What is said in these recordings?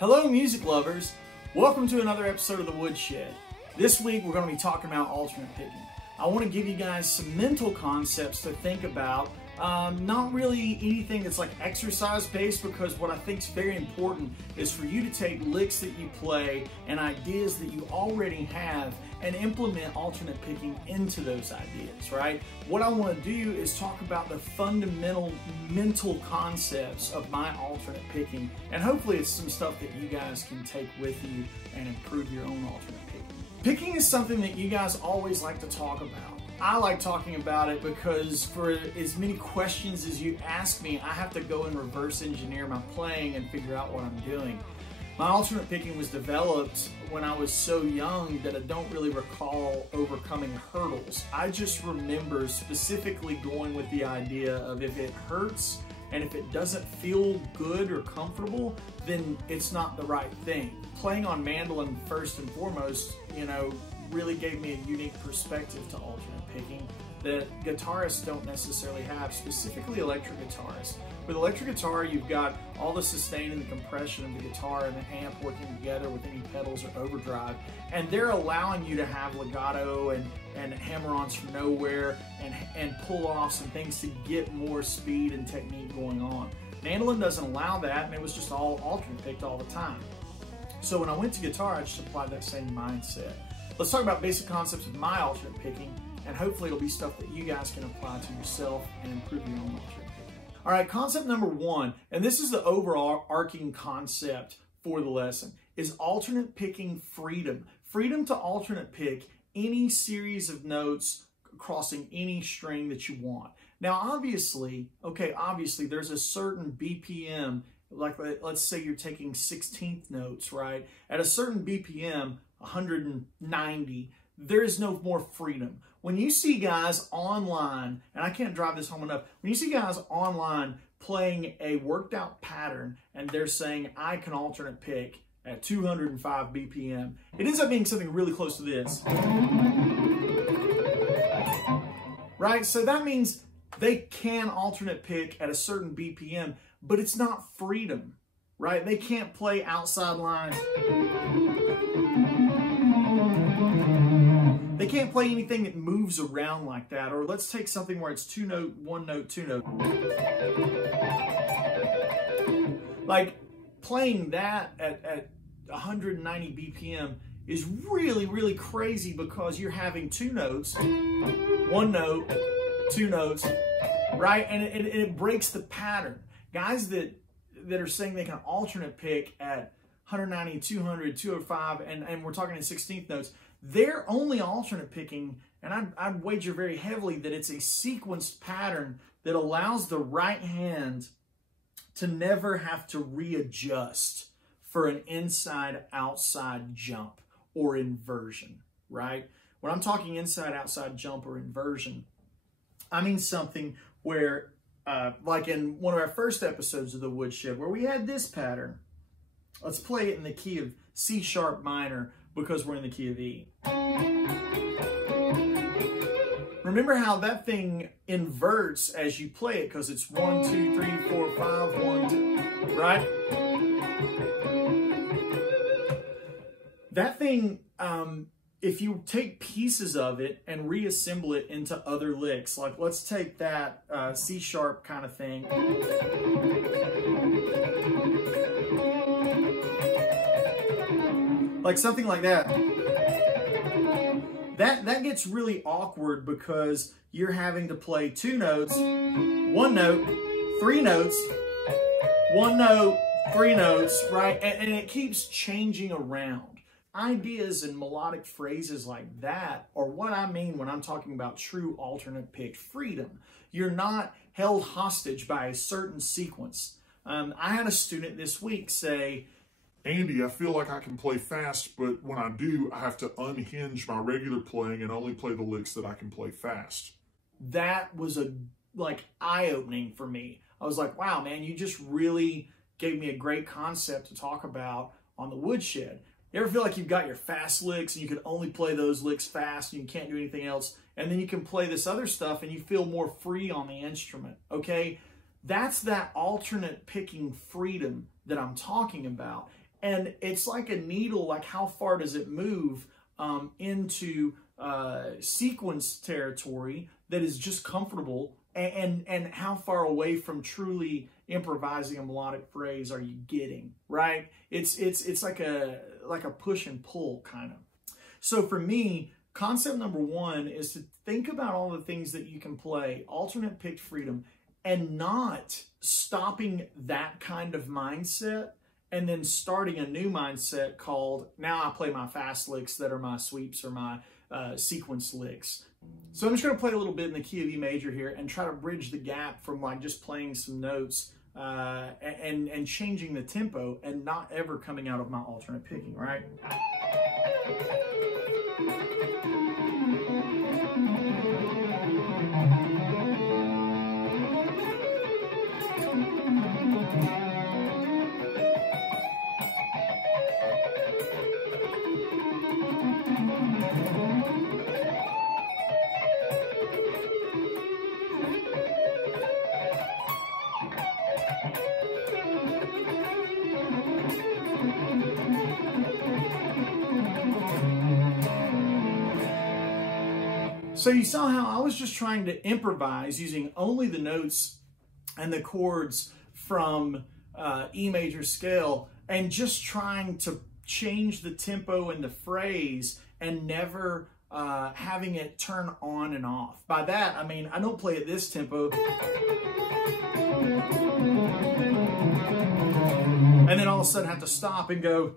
Hello music lovers, welcome to another episode of the Woodshed. This week we're going to be talking about alternate picking. I want to give you guys some mental concepts to think about, not really anything that's like exercise based, because what I think is very important is for you to take licks that you play and ideas that you already have and implement alternate picking into those ideas, right? What I want to do is talk about the fundamental mental concepts of my alternate picking, and hopefully it's some stuff that you guys can take with you and improve your own alternate picking. Picking is something that you guys always like to talk about. I like talking about it because for as many questions as you ask me, I have to go and reverse engineer my playing and figure out what I'm doing. My alternate picking was developed when I was so young that I don't really recall overcoming hurdles. I just remember specifically going with the idea of if it hurts and if it doesn't feel good or comfortable, then it's not the right thing. Playing on mandolin first and foremost, really gave me a unique perspective to alternate picking that guitarists don't necessarily have, specifically electric guitarists. With electric guitar, you've got all the sustain and the compression of the guitar and the amp working together with any pedals or overdrive, and they're allowing you to have legato and hammer-ons from nowhere and pull-offs and things to get more speed and technique going on. Mandolin doesn't allow that, and it was just all alternate picked all the time. So when I went to guitar, I just applied that same mindset. Let's talk about basic concepts of my alternate picking, and hopefully it'll be stuff that you guys can apply to yourself and improve your own alternate picking. All right, concept number one, and this is the overall arcing concept for the lesson, is alternate picking freedom. Freedom to alternate pick any series of notes crossing any string that you want. Now, obviously, there's a certain BPM, like let's say you're taking 16th notes, right? At a certain BPM, 190, there is no more freedom. When you see guys online, and I can't drive this home enough, when you see guys online playing a worked out pattern and they're saying, I can alternate pick at 205 BPM, it ends up being something really close to this. Right? So that means they can alternate pick at a certain BPM, but it's not freedom, right? They can't play outside lines. They can't play anything that moves around like that. Or let's take something where it's two note, one note, two note. Like playing that at 190 BPM is really, really crazy because you're having two notes, one note, two notes, right? And it breaks the pattern. Guys that are saying they can alternate pick at 190, 200, 205, and we're talking in 16th notes, they're only alternate picking, and I'd wager very heavily that it's a sequenced pattern that allows the right hand to never have to readjust for an inside-outside jump or inversion, right? When I'm talking inside-outside jump or inversion, I mean something where, like in one of our first episodes of the Woodshed, where we had this pattern. Let's play it in the key of C sharp minor because we're in the key of E. Remember how that thing inverts as you play it because it's 1, 2, 3, 4, 5, 1, 2, right? That thing, if you take pieces of it and reassemble it into other licks, like let's take that C sharp kind of thing. Like something like that. That gets really awkward because you're having to play two notes, one note, three notes, one note, three notes, right? And it keeps changing around. Ideas and melodic phrases like that are what I mean when I'm talking about true alternate pick freedom. You're not held hostage by a certain sequence. I had a student this week say, Andy, I feel like I can play fast, but when I do, I have to unhinge my regular playing and only play the licks that I can play fast. That was eye-opening for me. I was like, wow, man, you just really gave me a great concept to talk about on the Woodshed. You ever feel like you've got your fast licks and you can only play those licks fast and you can't do anything else, and then you can play this other stuff and you feel more free on the instrument, okay? That's that alternate picking freedom that I'm talking about. And it's like a needle, like how far does it move into sequence territory that is just comfortable, and how far away from truly improvising a melodic phrase are you getting, right? It's like a push and pull kind of. So for me, concept number one is to think about all the things that you can play, alternate picked freedom, and not stopping that kind of mindset and then starting a new mindset called, now I play my fast licks that are my sweeps or my sequence licks. So I'm just going to play a little bit in the key of E major here and try to bridge the gap from like just playing some notes and changing the tempo and not ever coming out of my alternate picking, right? So you saw how I was just trying to improvise using only the notes and the chords from E major scale and just trying to change the tempo and the phrase and never having it turn on and off. By that, I mean, I don't play at this tempo and then all of a sudden have to stop and go.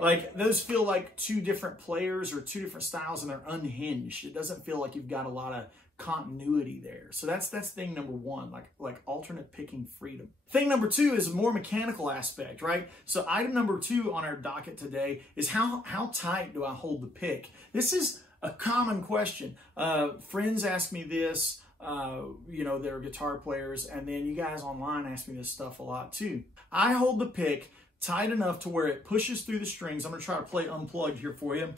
Like, those feel like two different players or two different styles, and they're unhinged. It doesn't feel like you've got a lot of continuity there. So that's thing number one, like alternate picking freedom. Thing number two is a more mechanical aspect, right? So item number two on our docket today is how tight do I hold the pick? This is a common question. Friends ask me this, you know, they're guitar players, and then you guys online ask me this stuff a lot too. I hold the pick tight enough to where it pushes through the strings. I'm going to try to play unplugged here for you.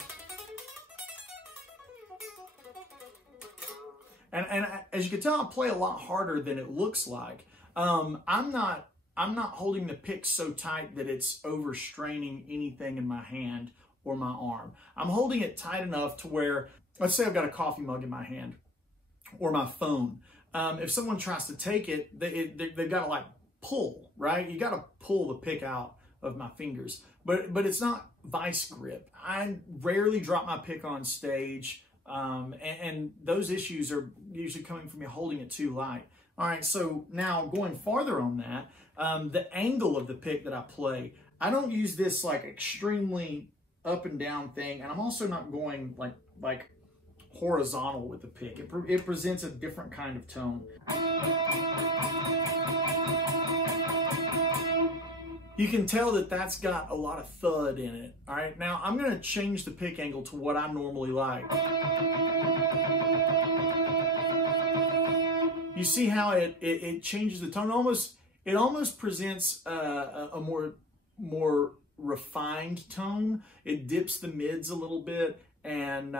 And as you can tell, I play a lot harder than it looks like. I'm not holding the pick so tight that it's overstraining anything in my hand or my arm. I'm holding it tight enough to where, let's say I've got a coffee mug in my hand or my phone. If someone tries to take it, they've got to like pull, right? You got to pull the pick out of my fingers, but it's not vice grip. I rarely drop my pick on stage, and those issues are usually coming from me holding it too light. All right, so now going farther on that, the angle of the pick that I play, I don't use this like extremely up and down thing, and I'm also not going like horizontal with the pick. It presents a different kind of tone. You can tell that that's got a lot of thud in it. All right, now I'm going to change the pick angle to what I normally like. You see how it changes the tone? It almost presents a more refined tone. It dips the mids a little bit, and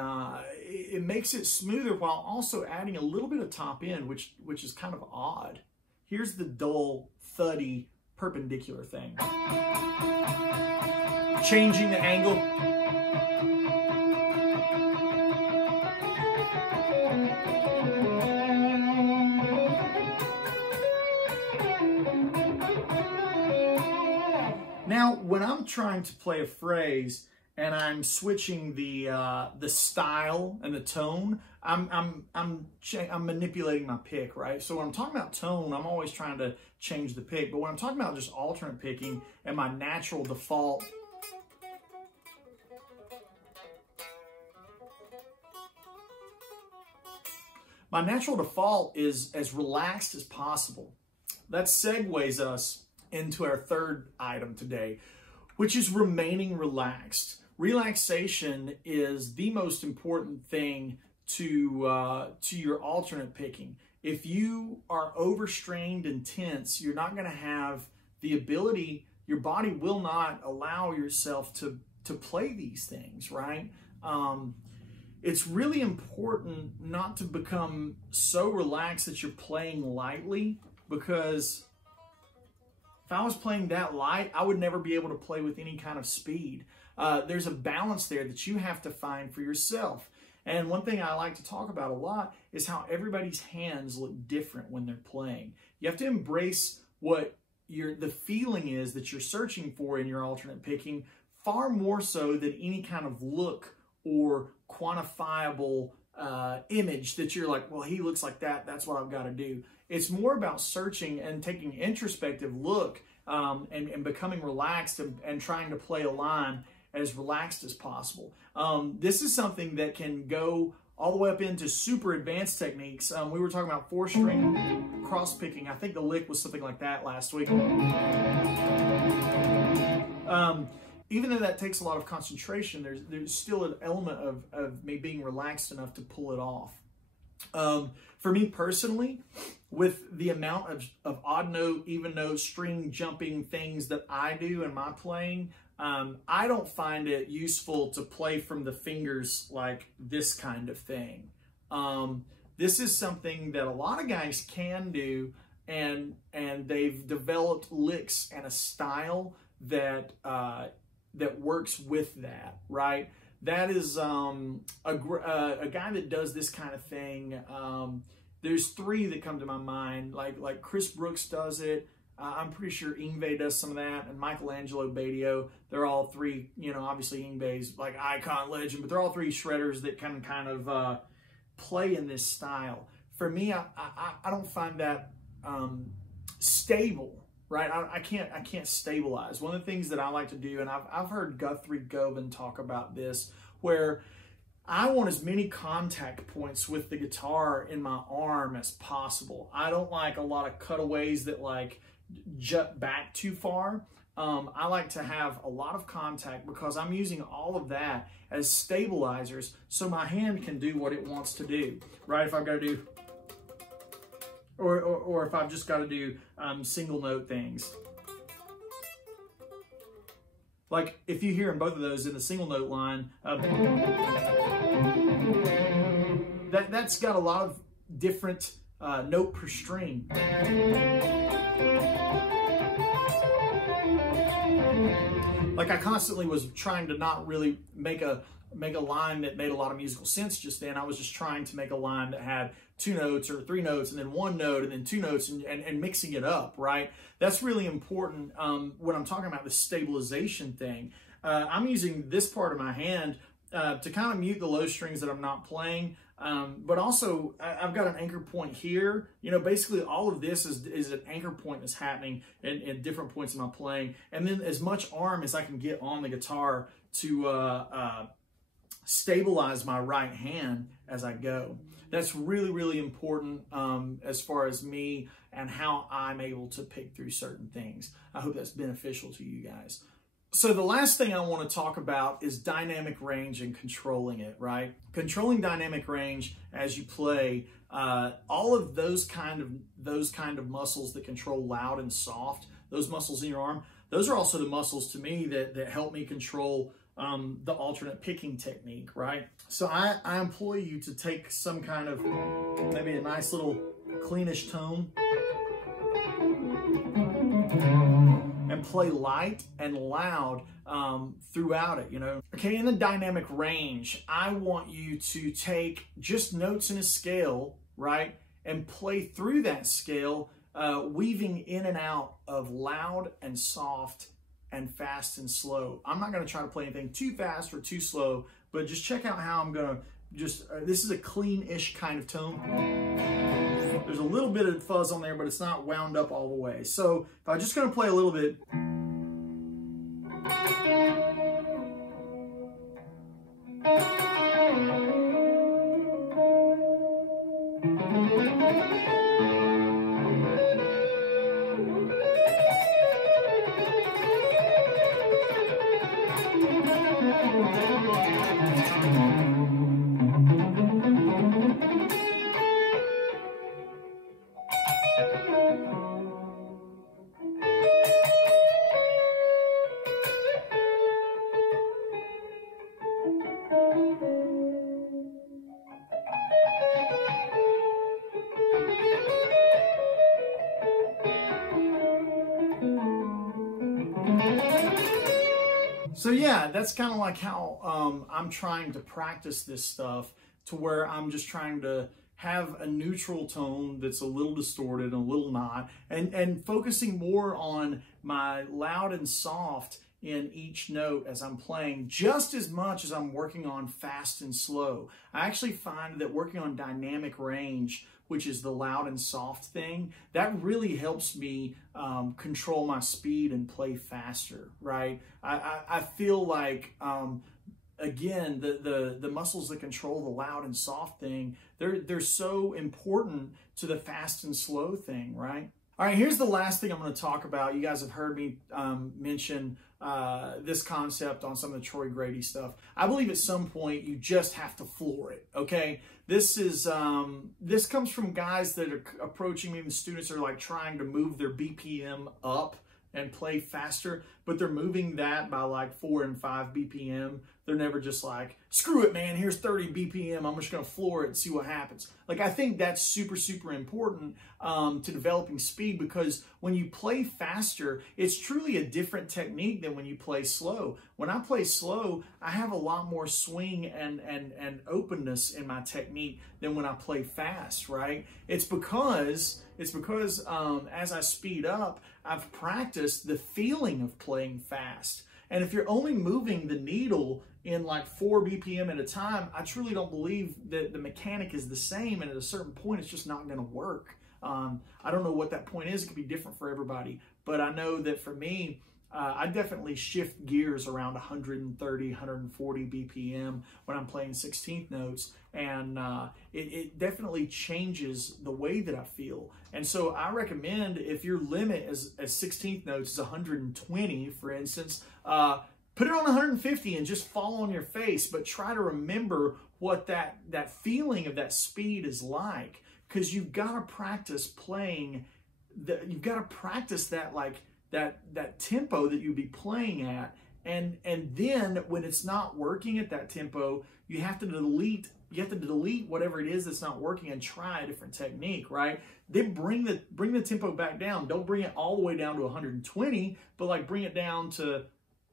it makes it smoother while also adding a little bit of top end, which is kind of odd. Here's the dull, thuddy, perpendicular thing. Changing the angle. Now, when I'm trying to play a phrase and I'm switching the style and the tone, I'm manipulating my pick, right? So when I'm talking about tone, I'm always trying to change the pick. But when I'm talking about just alternate picking and my natural default, is as relaxed as possible. That segues us into our third item today, which is remaining relaxed. Relaxation is the most important thing to your alternate picking. If you are overstrained and tense, you're not going to have the ability, your body will not allow yourself to play these things, right? It's really important not to become so relaxed that you're playing lightly, because If I was playing that light, I would never be able to play with any kind of speed. There's a balance there that you have to find for yourself. And one thing I like to talk about a lot is how everybody's hands look different when they're playing. You have to embrace what the feeling is that you're searching for in your alternate picking, far more so than any kind of look or quantifiable image that you're like, well, he looks like that, that's what I've got to do. It's more about searching and taking an introspective look and becoming relaxed and trying to play a line as relaxed as possible. This is something that can go all the way up into super advanced techniques. We were talking about 4-string cross picking. I think the lick was something like that last week. Even though that takes a lot of concentration, there's still an element of me being relaxed enough to pull it off. For me personally, with the amount of odd note, even note, string jumping things that I do in my playing, I don't find it useful to play from the fingers like this kind of thing. This is something that a lot of guys can do, and they've developed licks and a style that that works with that, right? That is a guy that does this kind of thing. There's 3 that come to my mind. Like Chris Brooks does it. I'm pretty sure Yngwie does some of that, and Michelangelo BIJOU. They're all 3, you know, obviously Yngwie's like icon legend, but they're all 3 shredders that can kind of play in this style. For me, I don't find that stable, right? I can't stabilize. One of the things that I like to do, and I've heard Guthrie Govan talk about this, where I want as many contact points with the guitar in my arm as possible. I don't like a lot of cutaways that like jut back too far. I like to have a lot of contact because I'm using all of that as stabilizers so my hand can do what it wants to do, right? If I've got to do, or if I've just got to do single note things. Like if you hear in both of those in the single note line, that's got a lot of different note per string. Like I constantly was trying to not really make a line that made a lot of musical sense just then. I was just trying to make a line that had 2 notes or 3 notes and then 1 note and then 2 notes and mixing it up, right? That's really important when I'm talking about the stabilization thing. I'm using this part of my hand to kind of mute the low strings that I'm not playing. But also I've got an anchor point here. You know, basically all of this is an anchor point that's happening at different points in my playing. And then as much arm as I can get on the guitar to stabilize my right hand as I go. That's really, really important as far as me and how I'm able to pick through certain things. I hope that's beneficial to you guys. So the last thing I want to talk about is dynamic range and controlling it, right? Controlling dynamic range as you play, all of those kind of muscles that control loud and soft, those muscles in your arm, those are also the muscles to me that help me control the alternate picking technique, right? So I employ you to take some kind of, maybe a nice little cleanish tone and play light and loud throughout it, you know? Okay, in the dynamic range, I want you to take just notes in a scale, right? And play through that scale, weaving in and out of loud and soft and fast and slow. I'm not gonna try to play anything too fast or too slow, but just check out how I'm gonna just, this is a clean-ish kind of tone. There's a little bit of fuzz on there, but it's not wound up all the way. So if I'm just gonna play a little bit. So yeah, that's kind of like how I'm trying to practice this stuff, to where I'm just trying to have a neutral tone that's a little distorted and a little not, and focusing more on my loud and soft in each note as I'm playing, just as much as I'm working on fast and slow. I actually find that working on dynamic range, which is the loud and soft thing, that really helps me control my speed and play faster, right? I feel like, again, the muscles that control the loud and soft thing, they're so important to the fast and slow thing, right? All right, here's the last thing I'm going to talk about. You guys have heard me mention this concept on some of the Troy Grady stuff. I believe at some point you just have to floor it, okay? This comes from guys that are approaching me, and the students are like trying to move their BPM up and play faster, but they're moving that by like 4 and 5 BPM. They're never just like, screw it, man, here's 30 BPM. I'm just gonna floor it and see what happens. Like, I think that's super, super important to developing speed, because when you play faster, it's truly a different technique than when you play slow. When I play slow, I have a lot more swing and openness in my technique than when I play fast, right? It's because as I speed up, I've practiced the feeling of playing fast. And if you're only moving the needle in like 4 BPM at a time, I truly don't believe that the mechanic is the same. And at a certain point, it's just not going to work. I don't know what that point is. It could be different for everybody. But I know that for me, I definitely shift gears around 130, 140 BPM when I'm playing 16th notes. And it definitely changes the way that I feel. And so I recommend, if your limit as 16th notes is 120, for instance, put it on 150 and just fall on your face, but try to remember what that feeling of that speed is like, because you've got to practice playing, you've got to practice that, like that tempo that you'd be playing at. And then when it's not working at that tempo, you have to delete whatever it is that's not working and try a different technique, right? Then bring the tempo back down. Don't bring it all the way down to 120, but like bring it down to,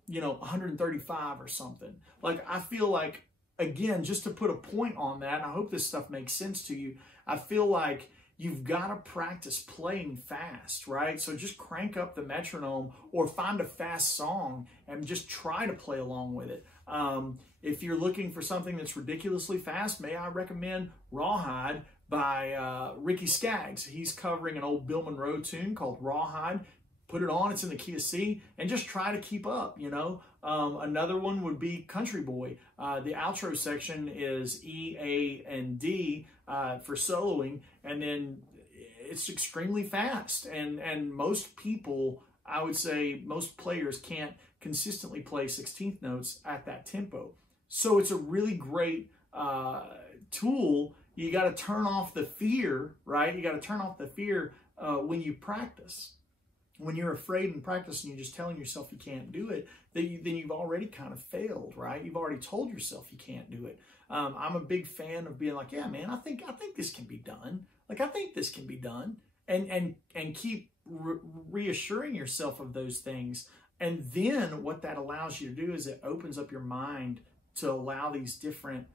135 or something. Like, I feel like, again, just to put a point on that, and I hope this stuff makes sense to you, I feel like you've got to practice playing fast, right? So just crank up the metronome or find a fast song and just try to play along with it. If you're looking for something that's ridiculously fast, may I recommend Rawhide by Ricky Skaggs. He's covering an old Bill Monroe tune called Rawhide. Put it on, it's in the key of C, and just try to keep up, Another one would be Country Boy. The outro section is E, A, and D for soloing, and then it's extremely fast. And most people, I would say most players, can't consistently play 16th notes at that tempo. So it's a really great tool. You got to turn off the fear, right? You got to turn off the fear when you practice. When you're afraid in practice and you're just telling yourself you can't do it, then you've already kind of failed, right? You've already told yourself you can't do it. I'm a big fan of being like, yeah, man, I think this can be done. Like, I think this can be done, and keep reassuring yourself of those things. And then what that allows you to do is it opens up your mind to allow these different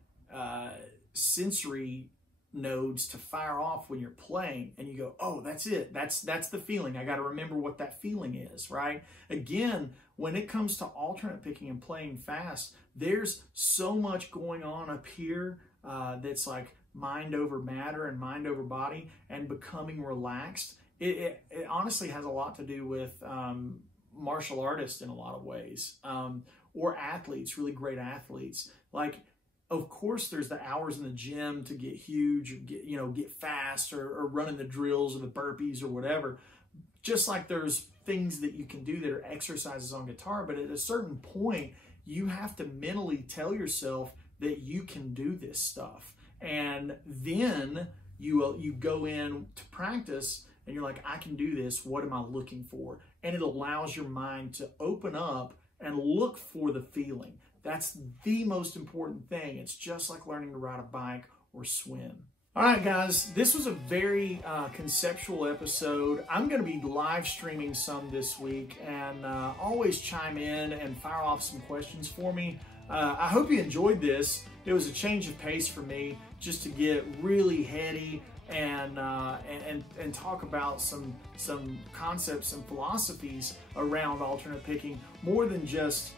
sensory nodes to fire off when you're playing, and you go, oh, that's it, that's the feeling. I got to remember what that feeling is, right? Again, when it comes to alternate picking and playing fast, there's so much going on up here that's like mind over matter and mind over body and becoming relaxed. It honestly has a lot to do with martial artists in a lot of ways, or athletes, really great athletes. Like, of course, there's the hours in the gym to get huge, or get fast, or running the drills or the burpees or whatever. Just like there's things that you can do that are exercises on guitar, but at a certain point, you have to mentally tell yourself that you can do this stuff. And then you go in to practice and you're like, I can do this. What am I looking for? And it allows your mind to open up and look for the feeling. That's the most important thing. It's just like learning to ride a bike or swim. All right, guys, this was a very conceptual episode. I'm going to be live streaming some this week, and always chime in and fire off some questions for me. I hope you enjoyed this. It was a change of pace for me, just to get really heady and talk about some concepts and philosophies around alternate picking, more than just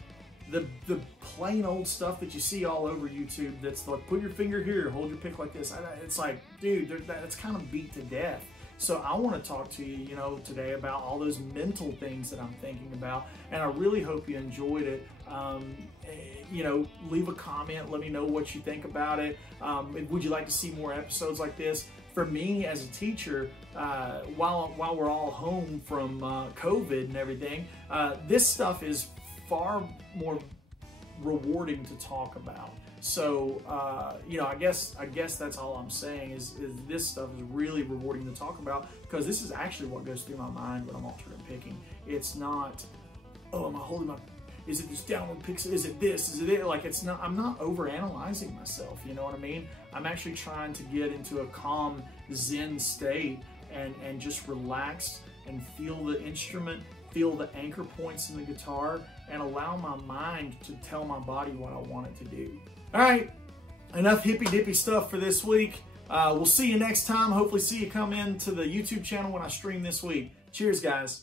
the plain old stuff that you see all over YouTube that's like, put your finger here, hold your pick like this. It's like, dude, that's kind of beat to death. So I want to talk to you, today about all those mental things that I'm thinking about, and I really hope you enjoyed it. Leave a comment, let me know what you think about it. Would you like to see more episodes like this? For me as a teacher, while we're all home from COVID and everything, this stuff is far more rewarding to talk about. So, I guess that's all I'm saying is this stuff is really rewarding to talk about, because this is actually what goes through my mind when I'm alternate picking. It's not, oh, am I holding my, is it this downward pick? Is it this? Is it it? Like, it's not, I'm not overanalyzing myself, you know what I mean? I'm actually trying to get into a calm Zen state and just relax and feel the instrument, feel the anchor points in the guitar, and allow my mind to tell my body what I want it to do. All right, enough hippy-dippy stuff for this week. We'll see you next time. Hopefully see you come into the YouTube channel when I stream this week. Cheers, guys.